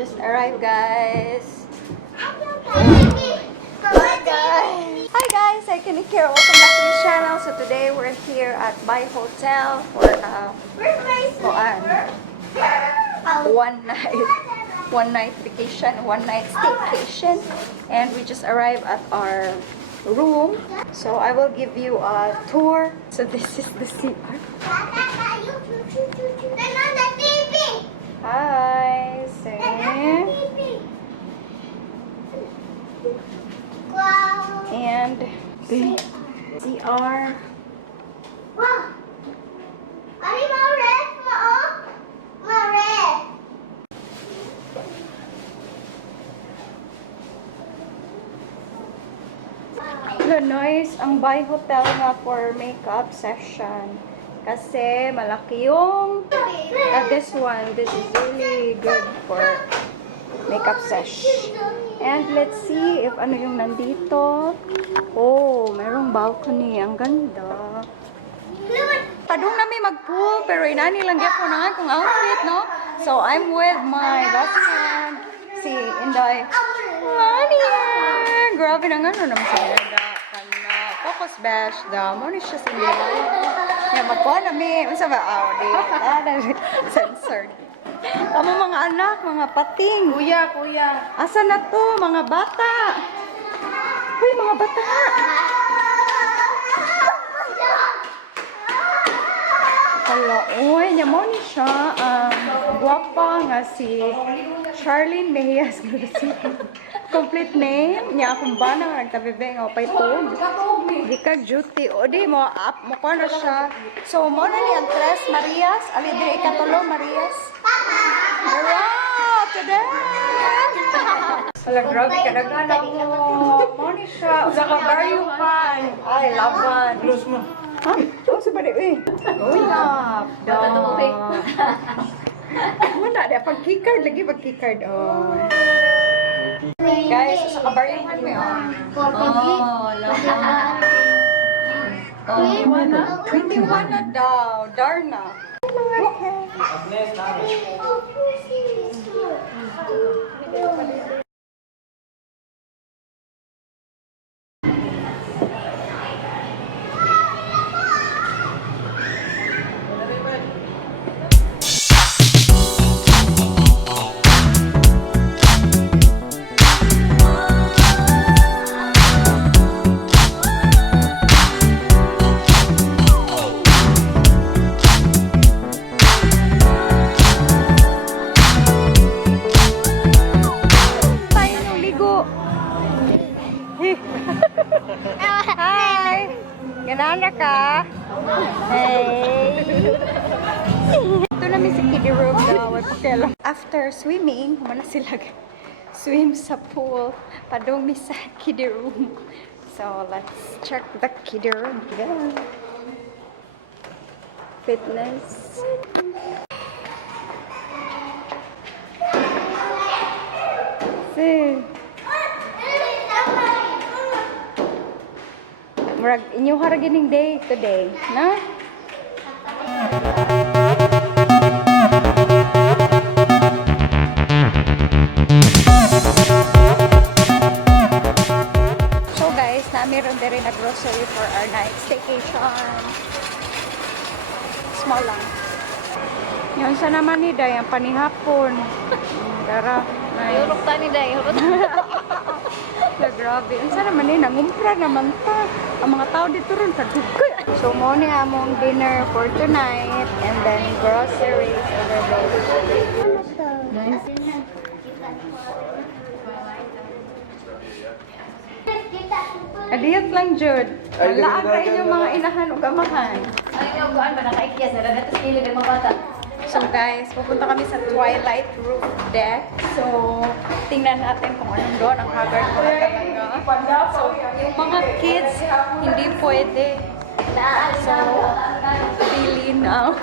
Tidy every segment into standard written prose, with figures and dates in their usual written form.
just arrived, guys. Hi guys, Cykaniki here. Welcome back to this channel. So today we're here at Bay Hotel for one night vacation, one night staycation, and we just arrived at our room. So I will give you a tour. So this is the CR. Hi, Sam. And the CR. Nice ang Bay Hotel nga for makeup session. Kasi malaki yung this is really good for makeup sesh. And let's see if ano yung nandito. Oh, mayroong balcony. Ang ganda. Padung na may mag-pool, pero inani lang gyud ko na nga kung outfit, no? So I'm with my best friend, si Inday. Grabe na nga, no naman si Inday. Focus bash daw. Mo ni siya si Inday. Nga magkuha na may, unsa ba? Censored. Tama mga anak, mga pating. Kuya. Asa na to? Mga bata. Uy, mga bata. Hala, uy, niya mo ni siya. Guwapa nga si Charlene Mejias. Complete name niya akong bana nga nagtabibe nga opay tug. Di ka duty. O di mo up mo ko na siya. So mo na ni ang Tres Marias, ali diri ikatulo Marias. Wow, today. Wala grabe ka nagana mo. Mo ni siya. Usa ka barrio fan. Ay, laban. Close mo. Ha? Oh, sabali uy, love. Wala di pag-keycard lagi pag-keycard. Oh. Guys, sa kabaryuhan mo yun. Oh, lahat. 21 na daw. Darna. Hi! Ganana ka? Hey! Ito namin si kiddie room daw. After swimming, humana sila swim sa pool. Padumi sa kiddie room. So, let's check the kiddie room. Yeah. Fitness. See? Murag inyo haragining day today, na? So guys, meron din na grocery for our night staycation. Small lang. Yun sa naman ni Day, ang panihapon. Dara. Yurok ta ni Day. Grabe. Unsa naman ni nangumpra naman ta. Ang mga tao dito ron kadugay. So mo ni among dinner for tonight and then groceries over there. Adiyot lang jud. Laag ra inyong mga inahan ug amahan. Ay, ugaan ba nakaikyas na dagat sa kilid ng mga bata. So guys, pupunta kami sa Twilight Roof Deck. So, tingnan natin kung anong doon ang haggard ko talaga. So, yung mga kids, hindi pwede. So, pili now.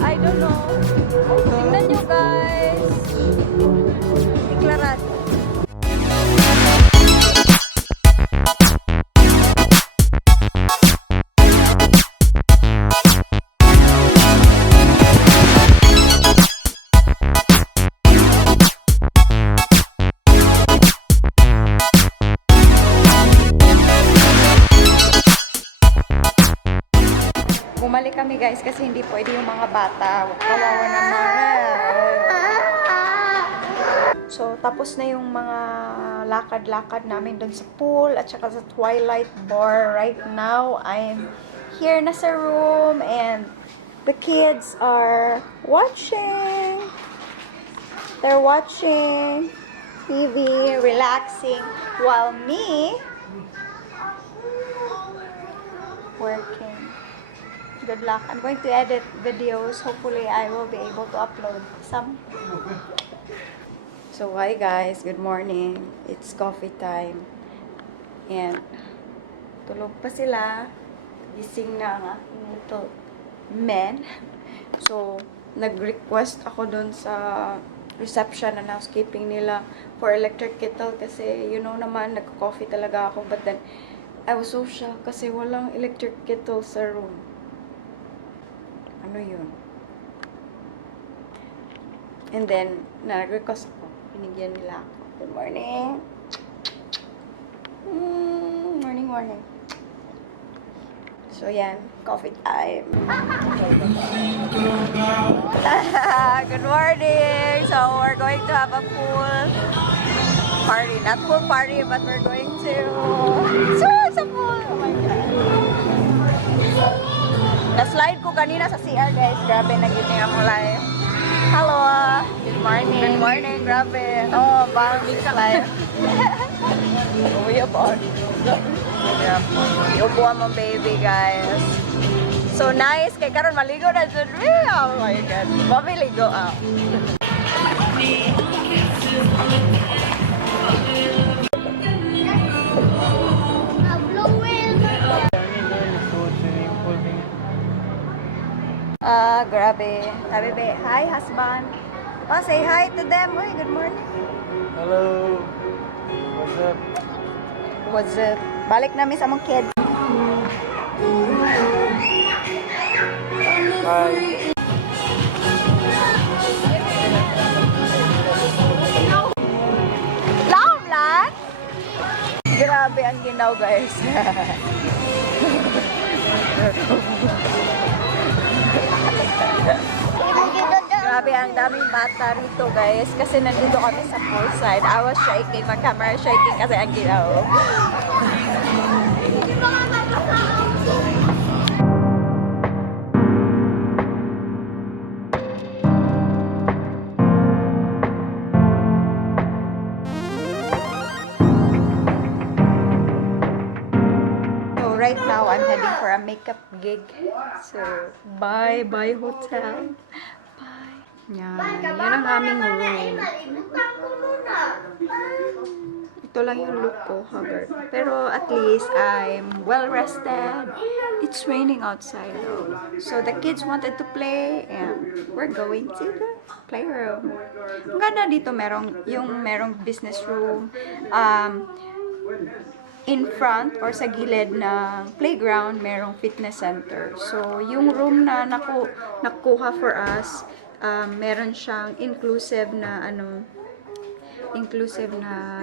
I don't know. Tingnan nyo guys. Deklarado. bumalik kami guys kasi hindi pwede yung mga bata. Kawawa naman. So, tapos na yung mga lakad-lakad namin doon sa pool at saka sa Twilight Bar. Right now, I'm here na sa room and the kids are watching. They're watching TV, relaxing, while me working. Good luck. I'm going to edit videos. Hopefully, I will be able to upload some. So, hi guys. Good morning. It's coffee time. And, tulog pa sila. Gising na ang aking little men. So, nag-request ako dun sa reception and housekeeping nila for electric kettle kasi, you know naman, nag-coffee talaga ako. But then, I was so shocked kasi walang electric kettle sa room. Ano yun? And then, nag-request ako. Pinigyan nila ako. Good morning. Morning, morning. So, yan. Coffee time. Good morning. So, we're going to have a pool party. Not pool party, but we're going to... sa pool! Oh my God. Na-slide ko kanina sa CR, guys. Grabe, nag-iting ako live. Hello! Good morning. Good morning, grabe. Oh, bang slide. Uwi po. Iupuan mo, baby, guys. So nice. Kay karon maligo na dyan. Oh my God. Mabiligo, ah. Grabe. Sabi be, hi, husband. Oh, say hi to them. Uy, good morning. Hello. What's up? What's up? Balik namin sa mong kids. Hi. Lamlan? Grabe ang ginaw, guys. Grabe, ang daming bata rito, guys. Kasi nandito kami sa poolside. I was shaking. My camera shaking kasi ang ginaw. So, right now, I'm heading for a makeup gig. So, bye-bye hotel. Yan. Yan ang aming room. Ito lang yung look ko, haggard. Pero at least I'm well rested. It's raining outside though. So the kids wanted to play and we're going to the playroom. Ang ganda dito, merong business room. In front or sa gilid ng playground, merong fitness center. So yung room na nakuha for us, meron siyang inclusive na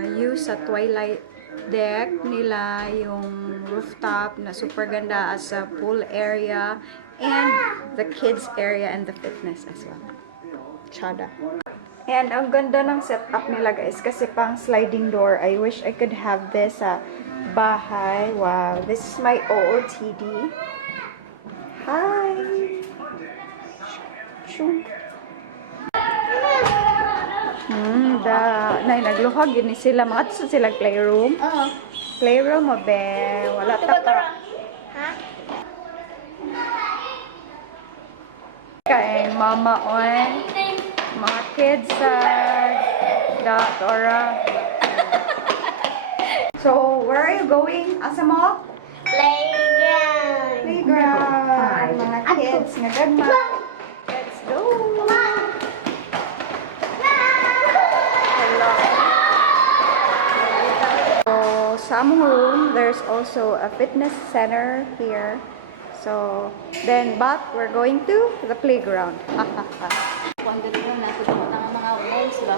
use sa Twilight deck nila, yung rooftop na super ganda as a pool area and the kids area and the fitness as well. Chada. And ang ganda ng setup nila, guys, kasi pang sliding door. I wish I could have this sa bahay. Wow, this is my OOTD. Hi. Shoo. Nagluhag yun sila. Mga ito sila playroom. Playroom mo, be. Wala taka. Ha? Kain, mama on. Mga kids sa Dora. So, where are you going? Asa mo? Playground. Playground. Mga kids nga gagma. Let's go. Sa among room, there's also a fitness center here. So, but we're going to the playground. Kung dito na, ito mga walls ba?